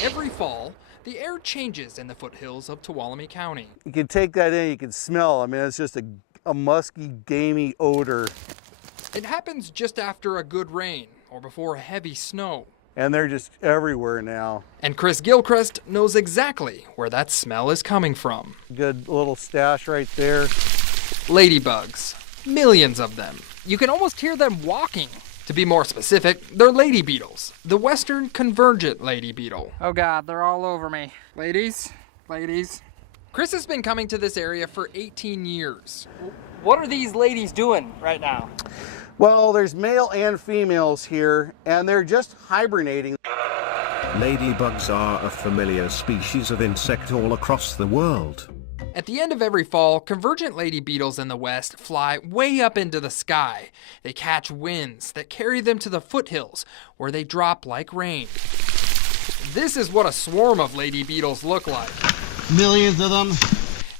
Every fall, the air changes in the foothills of Tuolumne County. You can take that in, you can smell. I mean, it's just a musky, gamey odor. It happens just after a good rain or before heavy snow. And they're just everywhere now. And Chris Gilchrist knows exactly where that smell is coming from. Good little stash right there. Ladybugs. Millions of them. You can almost hear them walking. To be more specific, they're lady beetles, the western convergent lady beetle. Oh God, they're all over me. Ladies. Chris has been coming to this area for 18 years. What are these ladies doing right now? Well, there's male and females here, and they're just hibernating. Ladybugs are a familiar species of insect all across the world. At the end of every fall, convergent lady beetles in the west fly way up into the sky. They catch winds that carry them to the foothills, where they drop like rain. This is what a swarm of lady beetles look like. Millions of them.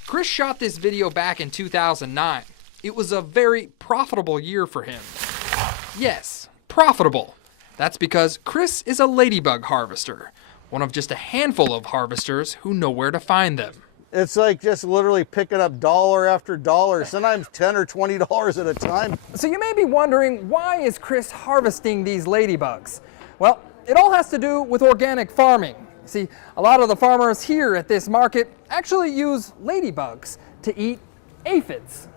Chris shot this video back in 2009. It was a very profitable year for him. Yes, profitable. That's because Chris is a ladybug harvester, one of just a handful of harvesters who know where to find them. It's like just literally picking up dollar after dollar, sometimes $10 or $20 at a time. So you may be wondering, why is Chris harvesting these ladybugs? Well, it all has to do with organic farming. See, a lot of the farmers here at this market actually use ladybugs to eat aphids.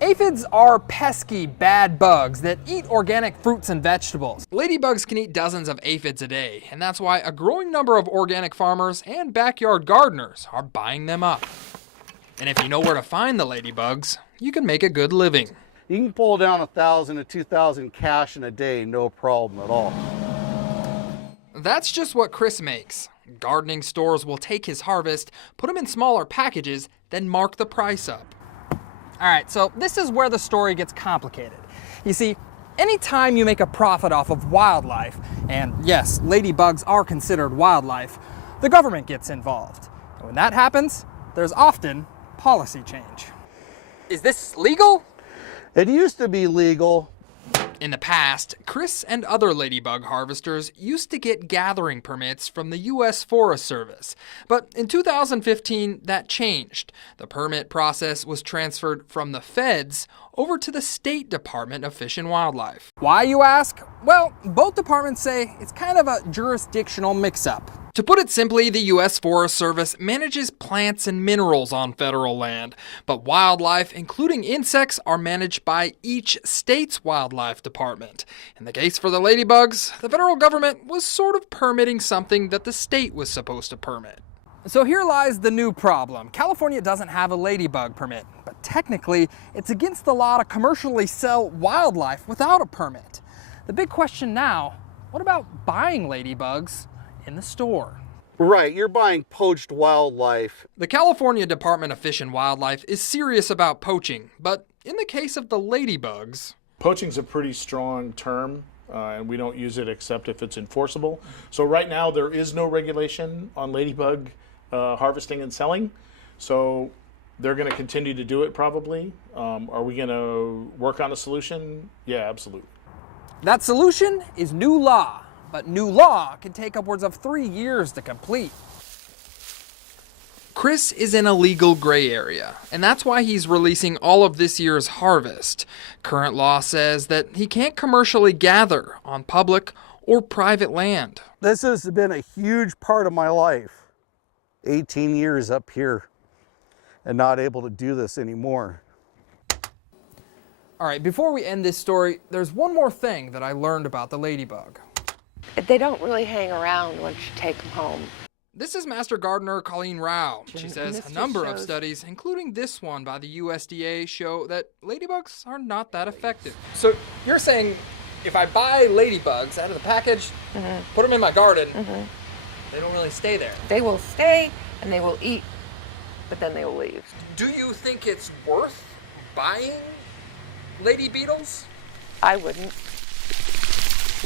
Aphids are pesky, bad bugs that eat organic fruits and vegetables. Ladybugs can eat dozens of aphids a day, and that's why a growing number of organic farmers and backyard gardeners are buying them up. And if you know where to find the ladybugs, you can make a good living. You can pull down 1,000 to 2,000 cash in a day, no problem at all. That's just what Chris makes. Gardening stores will take his harvest, put them in smaller packages, then mark the price up. All right, so this is where the story gets complicated. You see, anytime you make a profit off of wildlife, and yes, ladybugs are considered wildlife, the government gets involved. And when that happens, there's often policy change. Is this legal? It used to be legal. In the past, Chris and other ladybug harvesters used to get gathering permits from the U.S. Forest Service. But in 2015, that changed. The permit process was transferred from the feds over to the State Department of Fish and Wildlife. Why, you ask? Well, both departments say it's kind of a jurisdictional mix-up. To put it simply, the U.S. Forest Service manages plants and minerals on federal land, but wildlife, including insects, are managed by each state's wildlife department. In the case for the ladybugs, the federal government was sort of permitting something that the state was supposed to permit. So here lies the new problem. California doesn't have a ladybug permit, but technically, it's against the law to commercially sell wildlife without a permit. The big question now, what about buying ladybugs in the store? Right, you're buying poached wildlife. The California Department of Fish and Wildlife is serious about poaching, but in the case of the ladybugs... Poaching's a pretty strong term, and we don't use it except if it's enforceable. So right now there is no regulation on ladybug harvesting and selling, so they're going to continue to do it probably. Are we going to work on a solution? Yeah, absolutely. That solution is new law. But new law can take upwards of 3 years to complete. Chris is in a legal gray area, and that's why he's releasing all of this year's harvest. Current law says that he can't commercially gather on public or private land. This has been a huge part of my life. 18 years up here and not able to do this anymore. All right, before we end this story, there's one more thing that I learned about the ladybug. They don't really hang around once you take them home. This is Master Gardener Colleen Rao. She says a number of studies, including this one by the USDA, show that ladybugs are not that effective. So you're saying if I buy ladybugs out of the package, put them in my garden, they don't really stay there? They will stay and they will eat, but then they will leave. Do you think it's worth buying lady beetles? I wouldn't.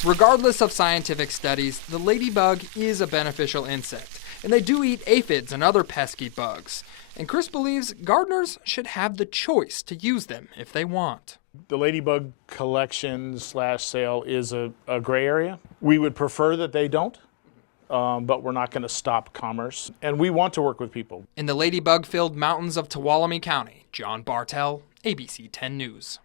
Regardless of scientific studies, the ladybug is a beneficial insect, and they do eat aphids and other pesky bugs. And Chris believes gardeners should have the choice to use them if they want. The ladybug collection / sale is a gray area. We would prefer that they don't, but we're not going to stop commerce. And we want to work with people. In the ladybug-filled mountains of Tuolumne County, John Bartel, ABC 10 News.